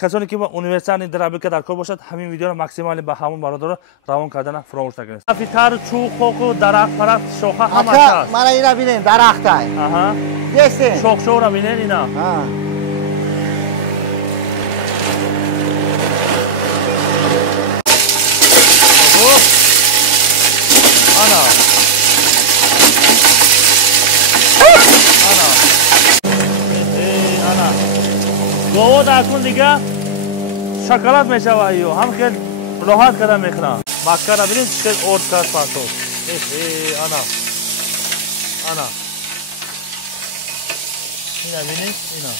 کسانی که با اونیورسال درابلیکا در کار باشد همین ویدیو رو ماکسیمالی به همون برادر روان کردن فراموش نکنید. افیتر چوب خوک و درخت فرخ شاخه همش هست. من اینا ببینید درخت های. آها. دیسته. شاخ شو رو ببینید اینا. ها. آنا. آنا. گوه در کن دیگه شکلات میشه و ایو هم خیلی راحت کردن میکنن. مکه را ببینید چقدر ارد کرد پاسو. آنا. آنا. اینا ببینید اینا.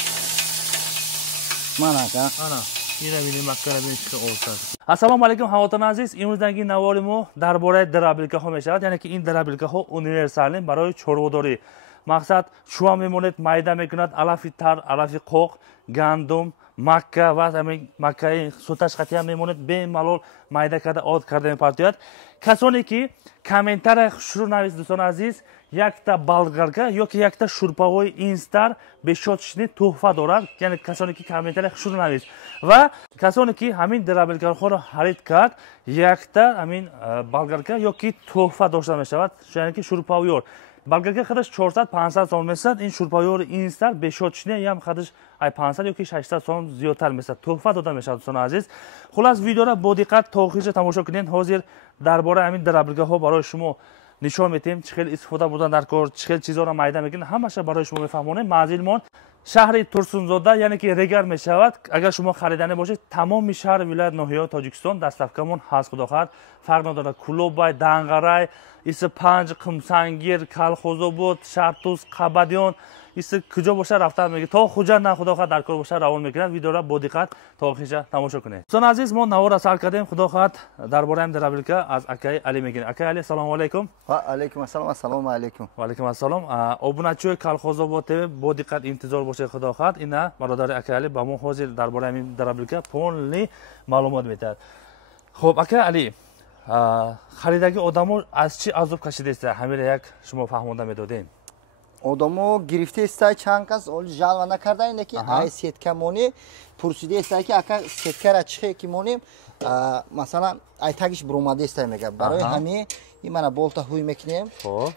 من اکا. آنا. اینا ببینید مکه را ببینید چقدر ارد کرد. السلام علیکم هموطنان عزیز. امروز دیگه نوار ما درباره درابلیکا ها میشود. یعنی که این درابلیکا ها اونیورسال برای چرخداری. مقصد شما میمونید مایده میکند علفی تر، علفی قوق، گندم، مکه و همین مکه سوتش خطی هم میمونید به ملول مایده کرده آد کرده میپرتید. کسانی که کامنتر شروع نویس دوستان عزیز یک تا بالگرگا یا که یک تا شورپاوی اینستر به شاتشنی تحفه دارد. یعنی کسانی که کامنتر شروع نویس و کسانی که همین درابلیکا ها رو خرید کرد یک تا همین بالگرگا یا که تحفه داشته میشود. یعنی که شورپاویور بالگرگا خودش 400-500 سوم میشد. این شورپاویور اینستر به شاتشنی هم خودش 500 یا که 600 سوم زیادتر میشد. تحفه داده میشد دوستان عزیز. خلاص ویدیو را با دقت تا آخرش تماشا کنید. حاضر درباره همین درابلیکا ها برای شما نشون میدیم چه خیلی استفاده بودن در کار، چه خیلی چیزا را میده میگن، همش برای شما میفهمونیم. منزلمون شهر ترسونزاده یعنی که رگر میشود. اگر شما خریدنی باشید تمام شهر ولایت ناحیه تاجیکستان دستافکمون هست. خدا خیر فرق نداره. کلوبای، دنگرای، ایس پنج، قمسنگیر، کلخوزوبود، شرطوس، قبادیون ایس کجا باشه رفته میگه تا کجا نه خدا خیر در کار باشه روان میکنه. ویدیو را با دقت تا آخرش تماشا کنید. دوستان عزیز ما نوار را سر کردیم. خدا خیر درباره هم درابلیکا از اکای علی میگین. اکای علی سلام علیکم. و علیکم السلام. السلام علیکم. و علیکم السلام. ابونچوی کلخوزوبود با دقت انتظار باشه. خدا خیر اینا برادر اکای علی با ما حاضر درباره همین درابلیکا کلی معلومات میده. خب اکای علی خریدگی آدمو از چی عذاب کشیده است؟ همین یک شما فهمونده میدادین. آدمو گرفته است چند کس اول جلوه نکرده اینه که ای سیتکه مونی پرسیده است که اکا سیتکه را چه کی مونیم مثلا ای تگش بروماده است میگه برای همین این من بولتا هوی میکنیم. خب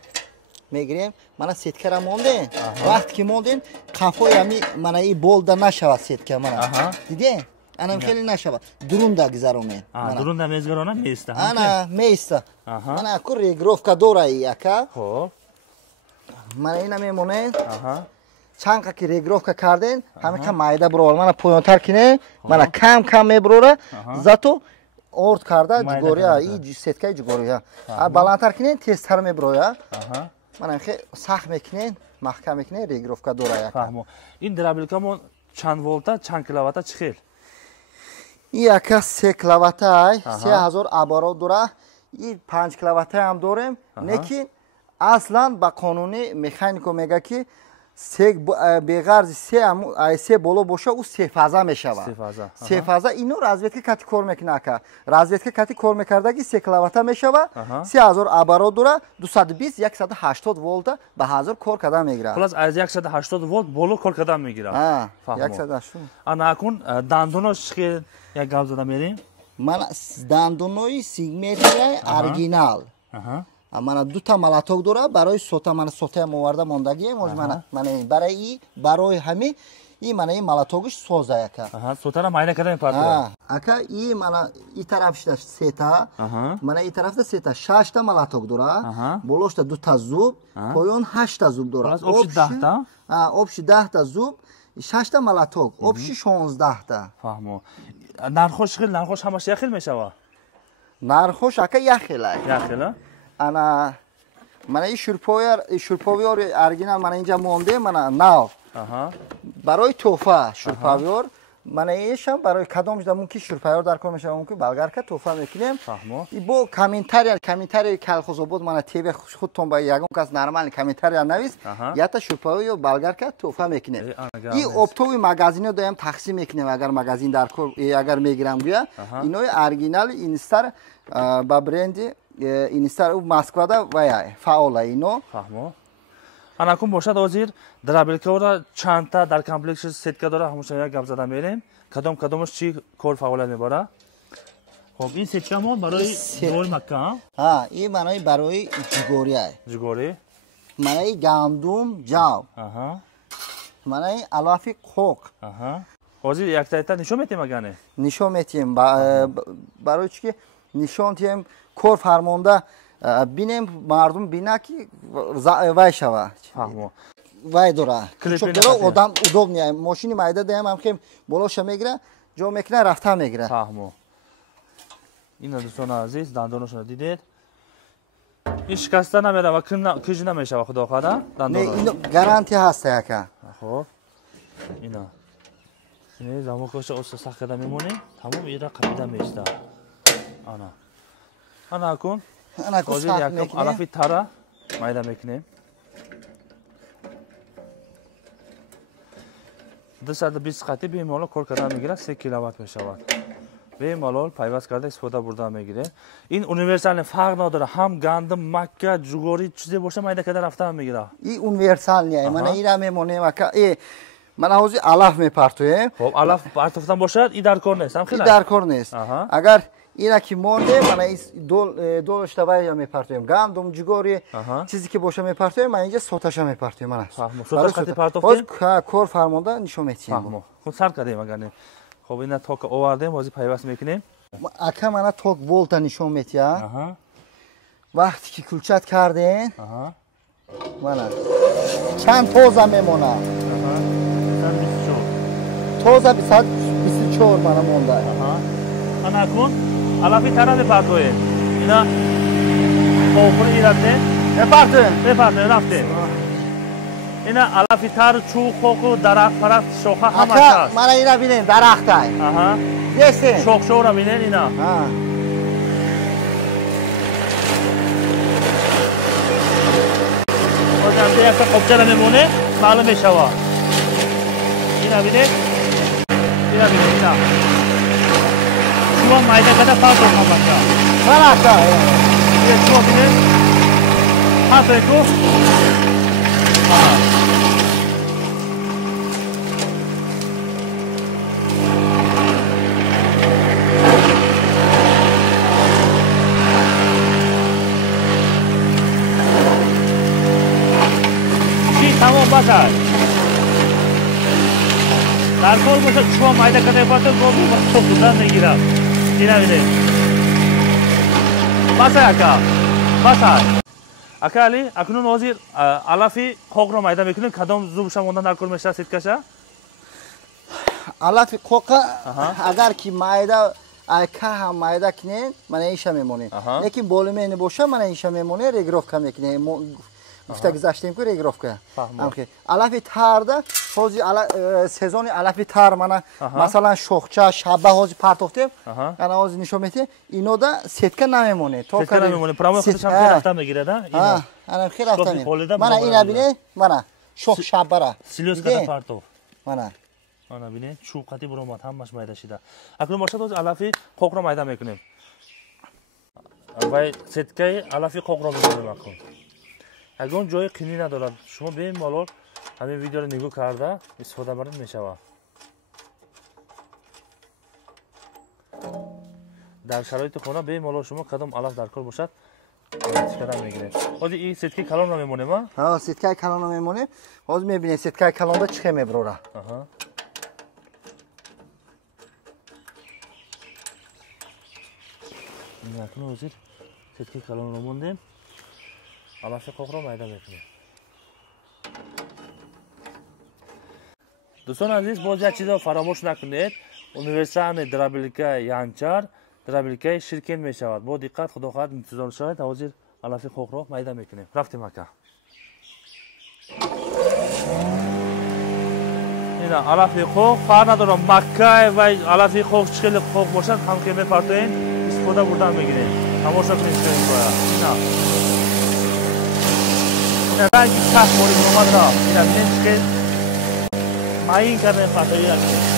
میگیریم من سیتکه را موندین وقتی که موندین قفای همین من این بولدا نشود سیتکه من دیدین انا خیلی نشود درون دگذرونه. درون دمیزگرونه میسته. انا میسته. من اکو ریگروفکا داره یکا. خب من اینا میمونه. چند که ریگروفکا کردین همه که مایده برو من پویانتر کنه من کم کم میبروره زاتو ارد کرده جگوریا این سیتکه جگوریا بالاتر کنین تیزتر میبرویا. من خیلی سخت میکنین محکم میکنین ریگروفکا داره یکا. این درابلیکا چند ولتا چند کیلووات چخیل؟ این یکا 3 کیلووات های 3000 ابارو داره. این 5 کیلووات هم داریم. لیکن اصلا با قانونی مکانیکو میگه که به غرض سه بالا باشه او 3 فازه میشود. 3 فازه اینو رازویدکا کاتی کار میکنه که رازویدکا کاتی کار میکرده که 3 کیلووات میشود. 3000 ابارو داره 220 180 ولت به حاضر کار کردن میگیره. خلاص از 180 ولت بالا کار کردن میگیره. 180 انا کن دندونش که یک گام زده میریم. من دندونوی سیگمتری اورجینال. من 2 تا ملاتوک داره برای سوتا من سوتا موارده موندگی من برای همین این من این ملاتوکش سوزه یکا. سوتا را مایده کرده میپرده. اکا این من این طرفش 3 تا من این طرف 3 تا 6 تا ملاتوک داره. بولوش 2 تا زوب پایون 8 تا زوب داره. آبش 10 تا. آبش 10 تا زوب 6 تا ملاتوک آبش 16 تا. فهمو. نرخوش خیلی نرخوش همش یخیل میشه. نرخوش اکا یخیله. یخیله. انا من این شورپاویور اورجینال من اینجا مونده من ناو برای تحفه شورپاویور من ایشم برای کدامش دارم که شورپاویور در کار میشه ممکن بالگرکا تحفه میکنیم. این با کامنتری کلخوزوبود من تیوی خودتون با یگون کس نرمال کامنتری نویس یا تا شورپاویور بالگرکا تحفه میکنیم. این اپتوی مغازینو دایم تقسیم میکنیم اگر مغازین در کار اگر میگیرم بیا اینو اورجینال اینستر با برند اینستر او مسکو دا وای فعال اینو. ана кун бошад ҳозир драбелкаро чандта дар комплекси сетка дора, ҳамошо як гап зада мерем. Кадомаш чӣ кор фаъолият мебарад? خب این سکه ما برای جوار مکه ها این برای جگوری است. جگوری برای گندم جو. برای علافی کوک. حاضر یک تایتا نشون میتیم اگه نشون میتیم برای چی که نشون تیم کار فرمانده بینیم مردم بینه که وای شود. وای داره. چون داره آدم удобнее. ماشین مایده دیم هم که بالاش میگیره جا میکنه رفته میگیره. این دوستان عزیز دندانشون دیدید. این شکسته نمیره و کج نمیشه خدا خدا دندان. نه اینو گارانتی هست یکا. خب اینا. این زمان کش اوست ساخته میمونه. تمام ایرا قبیده میشته. آنا کن. آنا کن ساخت میکنیم. علافی تارا مایده میکنیم. 220 قطعه بیمال کار کردن میگیره 3 کیلووات میشود. بیمال پیوست کرده استفاده برده میگیره. این اونیورسال فرق نداره. هم گندم مکه جگوری چیزی باشه مایده کده رفته هم میگیره. این اونیورسال نیه. من اینا میمونه مکه. من هوزی علف میپرتویم. خب علف پرتوفتن باشد این در کار نیست. هم خیلی. در کار نیست. اگر اینا که مونده من این دو اشتباهی میپرتویم. گندم جگوری چیزی که باشه میپرتویم من اینجا سوتاش میپرتویم من. سوتاش خاطر پرتوفتیم. کار فرمانده نشون میدیم. خب سر کردیم اگر خب اینا توک آوردیم بازی پیوست میکنیم. اگه من توک بولتا نشون میدیم. وقتی که کلچت کردین. من چند توزه میمونه. توزه 24 من مونده. آنا کن علافی ترا میپرتویم. اینا خوبونی ایرده. میپرتویم رفته. اینا علافی تر چوب خوکو درخت پرست شوخه همه هست. من اینا بینین درخت های. دیسته. شوخ شو را بینین اینا. بازم دیگه خوبچه را میمونه معلوم میشوا. اینا بینین. اینا بینین اینا. شما مایده کده پاس رو هم بچه. درخت های. یه شما بینین. پاس رو تمام باشد. در کل باشد شما مایده کده باشد گوبی با تو بودن میگیرم. دینا بینید. باشد اکا. باشد. اکا علی اکنون وزیر علافی خوک رو مایده میکنیم. کدام زوبش موندن در کل میشه سیدکشه؟ علافی خوک اگر کی مایده اکا هم مایده کنین من ایشا میمونه. لیکن بولمه نباشه من ایشا میمونه ریگروف کم میکنه. گفته گذاشتیم که ریگروفکه. علافی تارده حوزی سزونی علافی تار منه مثلا شوخچه شبه حوزی پرتوفتیم. انا حوزی نشون میدیم اینو دا سیتکه نمیمونه. سیتکه نمیمونه. پرامو خودش هم خیلی رفتم میگیره دا. انا خیلی رفتم میگیره. من اینا بینه من شوخ شبه را. سیلیوس کده پرتو. من. آنا بینه چوب قطعی برامات همش مایده شده. اکنون باشد حوزی علافی خوک رو مایده میکنیم. وای سیتکه علافی خوک رو میکنیم اکن. اگه اون جای قینی ندارد شما به مالور همین ویدیو رو نگاه کرده استفاده برد میشود. در شرایط خونه به مالور شما کدام علف در کار باشد استفاده میگیرید. حالا این سیتکه کلان رو میمونه ما؟ ها سیتکه کلان رو میمونه. حالا میبینید سیتکه کلان رو چه میبروره. این اکنون وزیر سیتکه کلان رو موندیم. علافی خوک رو مایده میکنیم. دوستان عزیز باز یک چیز رو فراموش نکنید. اونیورسال درابلیکا ینچار درابلیکا شرکت میشود. با دقت خدا خواهد انتظار شاید حاضر علافی خوک رو مایده میکنیم. رفتیم مکه. اینا علافی خوک فرق نداره مکه و علافی خوک چخیل خوک باشد هم که میپرتوین استفاده بردن میگیریم. تماشا کنید اینا. رنگی سخت موری اومد را میرم بینید که ماین کرده خطایی هست.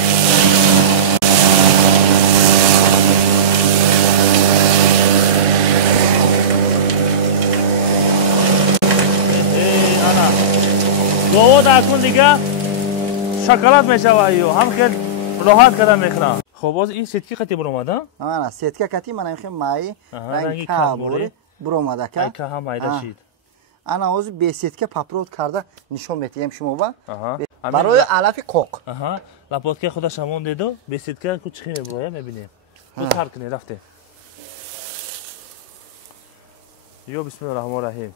آنا بعد اکنون دیگه شکلات میشود یا هم خیلی راحت کردن میخورن. خب باز این سیتکی قطعی برآمده؟ نه سیتکی قطعی من خیلی مای رنگی کابوری برآمده که که هم مایده شید. انا اوز به سیتکی پاپرود کرده نشون میدیم شما با برای علف کوک. لپاتکه خودش همون دیدو به سیتکی کوچ خیلی میبره میبینیم. تو تر کنی رفته. یا بسم الله الرحمن الرحیم.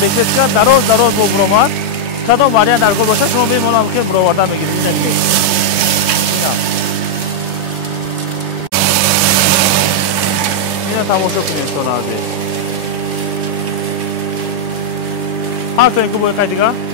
بسیار دراز با برآمد کدام وریانت در کل باشه شما به مولا که برآورده میگیرید اینا دیگه اینا تماشا کنید دوستان عزیز هر تا اینکه باید دیگه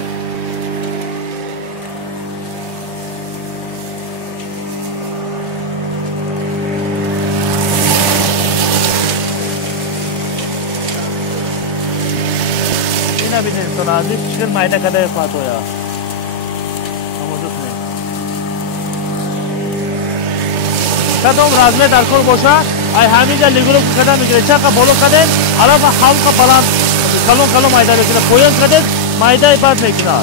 ببینید دوستان عزیز چقدر مایده کده پاتویا تماشا کنید کدام رزمه در کل باشه ای همینجا لیگرو کده میگیره چقدر بالا کدن علاوه حلقه بلند کلون مایده میکنه پویان کدن مایده پات میکنه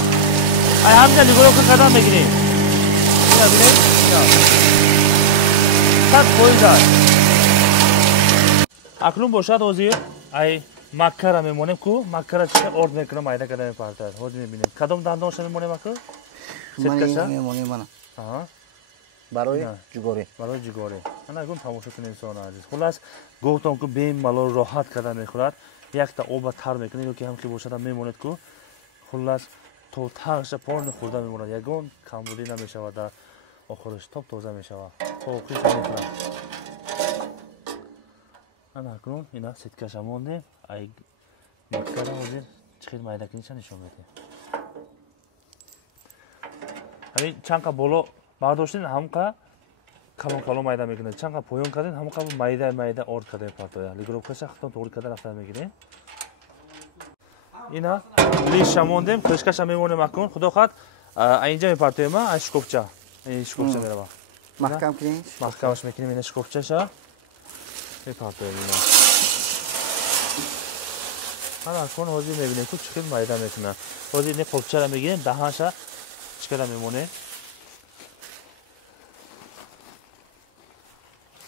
ای همینجا لیگرو کده میگیره اینا ببینید صد پویان اکنون باشد وزیر ای مکه را میمونیم کو مکه را چه ارد میکنه مایده کده میپرتر هودی میبینیم کدام دندانش میمونه مکه من میمونه من برای جگوری من اگه تماشا کنید انسان عزیز خلاص گفتم که بیم مالو راحت کده میخورد یک تا آب تر میکنه که هم که باشد میموند کو خلاص تو ترش پارن خورده میمونه یگون کمبودی نمیشود در آخرش توپ تازه میشود خوبش میخورد انا کنون اینا سیتکش مونده ای مکه را وزیر چقدر مایده کنی چه نشون میده همین چند بالا برداشتین همونقدر کلون مایده میکنه چند پایون کردین همونقدر مایده آرد کرده پرتویا لیگروفکش خودتون طوری کرده رفته میگیرین اینا لیش ماندیم کشکش میمونه مکن خدا خواهد اینجا میپرتویم ای شکوفچه این شکوفچه میره با محکم کنین محکمش میکنیم این شکوفچه شا میپرتویم اینا حالا کن حاضی میبینیم که چقدر مایده میکنه حاضی این قفچه را میگیریم دهانش چقدر میمونه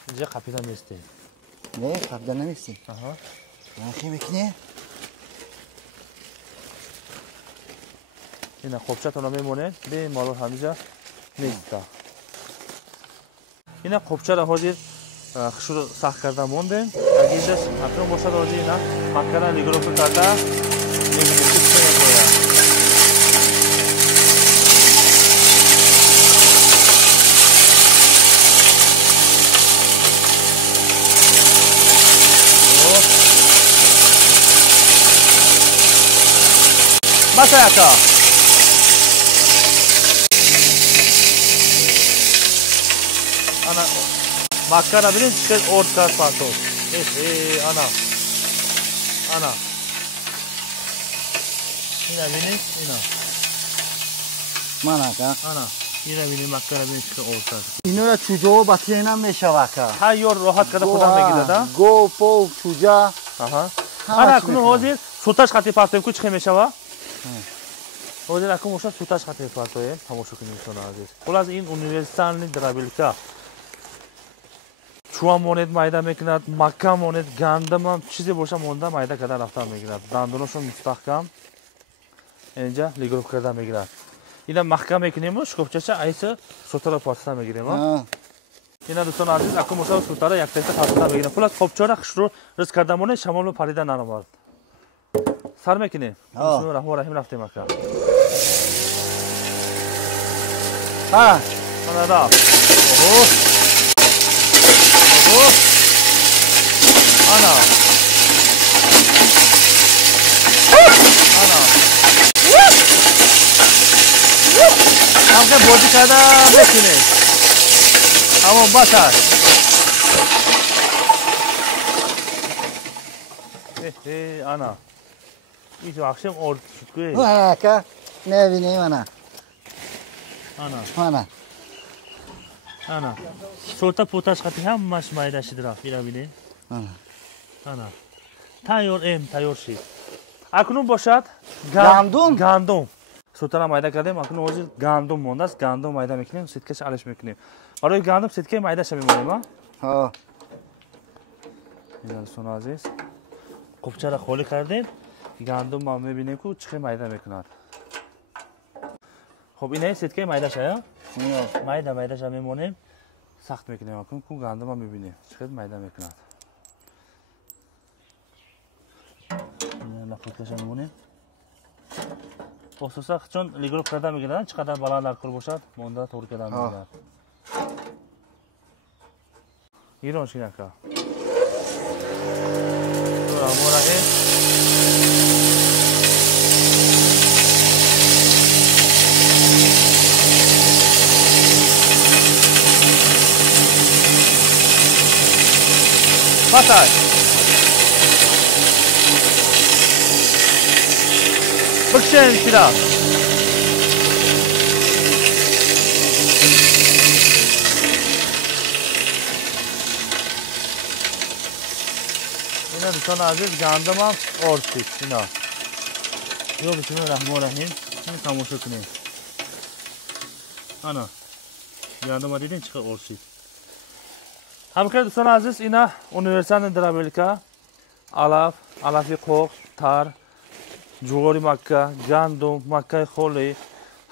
اینجا قپیده میسته نه قپیده نمیسته نخی میکنه اینا قفچه تون میمونه به مالو همینجا میسته اینا قفچه را حاضی خشور سخت کرده مونده اگه اینجا اکنون باشد حاضی اینا مکه را لیگروف کرده میبینیم که چه میکنه Basta yaka. Ana makkara bilin çıkar orta pato. Ana. Ina bilin ina. Mana ka. Ana. Ina bilin makkara bilin çıkar orta. Inora chujo batiyena meshava ka. Ha yor rohat kada khuda megida da. Go po chuja. Aha. Ana kunu hozir sutash khati pato kuch khemeshava. حاضر اکنون مشت سوتاش خطه پرتویم تماشا کنید دوستان عزیز خلاص این universalni درابیلکا چوام مونید مایده میکند مکه مونید گندم هم چیزی باشه مونده مایده کده رفته میگیرد دندونشون مستحکم اینجا لیگروف کرده میگیرد اینا محکم میکنیم و شکوفچه ایسه سوتا رو پاسته میگیریم اینا دوستان عزیز اکنون مشت سوتا رو یک تکه پاسته میگیریم خلاص خوبچه را خشرو رس کرده مونه شمال و پریده نرمارد سر میکنیم بسم الله الرحمن الرحیم رفتیم مکه انا دا انا همکه بودی کرده بکنید همون بسر انا ایتو اخشم ارد شد که نبینیم انا mana ana so'ta potash xati hammasi maydashidir bira bine mana ana tayyor şey akunu boshad gandum so'tara mayda kardem akunu o'zi gandum mondas gandum mayda mekinim sitkacha alish mekinim برای گندم سیتکه میدهش میمونیم ها این دوستان عزیز قفچه را خالی کردیم گندم ما میبینیم که چقدر میده میکند خب اینه سیتکه میدهش ها میدهش میمونیم سخت میکنیم اکنون که گندم ما میبینیم چقدر میده میکند این لخوتش میمونیم خصوصا چون لیگروف کرده میگیرن چقدر بالا در کل باشد مونده طور کردن میگیرن ایران شیرن که تو امورا Patay. Bakşen silah. Yine son aziz gandama orsit. Yine. Yok bismillahirrahmanirrahim. Şimdi tamoşa kınayım. Ana. Gandama dedin çıkar orsit. Hamkar دوستان عزیز اینا اونیورسال درابلیکا علافی قوق تار جواری مکه گندم مکه خولی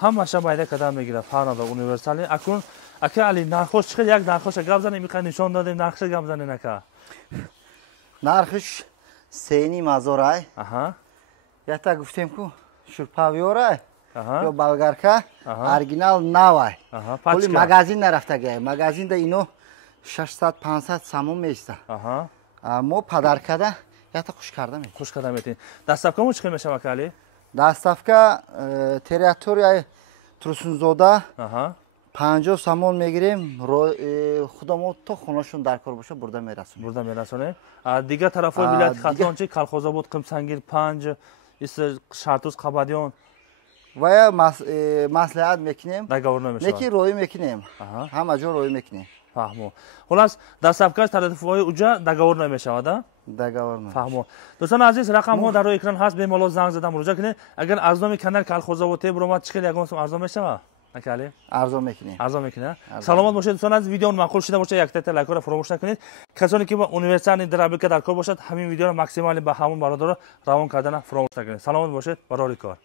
همه‌اش باید کدام میگیره فانا اونیورسالی اکنون اگه علی نرخش چقدر یک نرخش گام زنی میخوای نشون دادیم نرخش گام زنی نکه نرخش سینی مازورای یا تا گفتیم کو شورپاویورای یا بالگارکا اورجینال نوای کلی مغازین نرفته گه مغازین ده اینو 600-500 سامون میسته ما پدر کده یا تا خوش کرده می خوش کرده میتین دستافکا مو چقدر میشه وکالی دستافکا تریاتوری تروسونزودا 50 سامون میگیریم خودمون تو خونهشون در کار باشه برده میرسونه دیگه طرفای ولایت خاطران چی کالخوزابود قمسنگیر 5 شرطوس قبادیون و یا مصلحت میکنیم نگاورنه نکی روی میکنیم همه جا روی میکنیم فهمو خلاص دستافکاش طرفای اوجا دگاور نمیشود دگاور فهمو دوستان عزیز رقم ها در روی اکران هست به مالا زنگ زدم مراجعه کنید اگر ارزان کانال کالخوزاوته برومات چقدر یگان سوم ارزان میشه نکالی ارزان میکنه سلامت باشید دوستان از ویدیو معقول شده باشه یک تا لایک رو فراموش نکنید کسانی که با اونیورسال درابلیکا در کار باشد همین ویدیو رو ماکسیمالی به همون برادر روان کردن فراموش نکنید سلامت باشید برای کار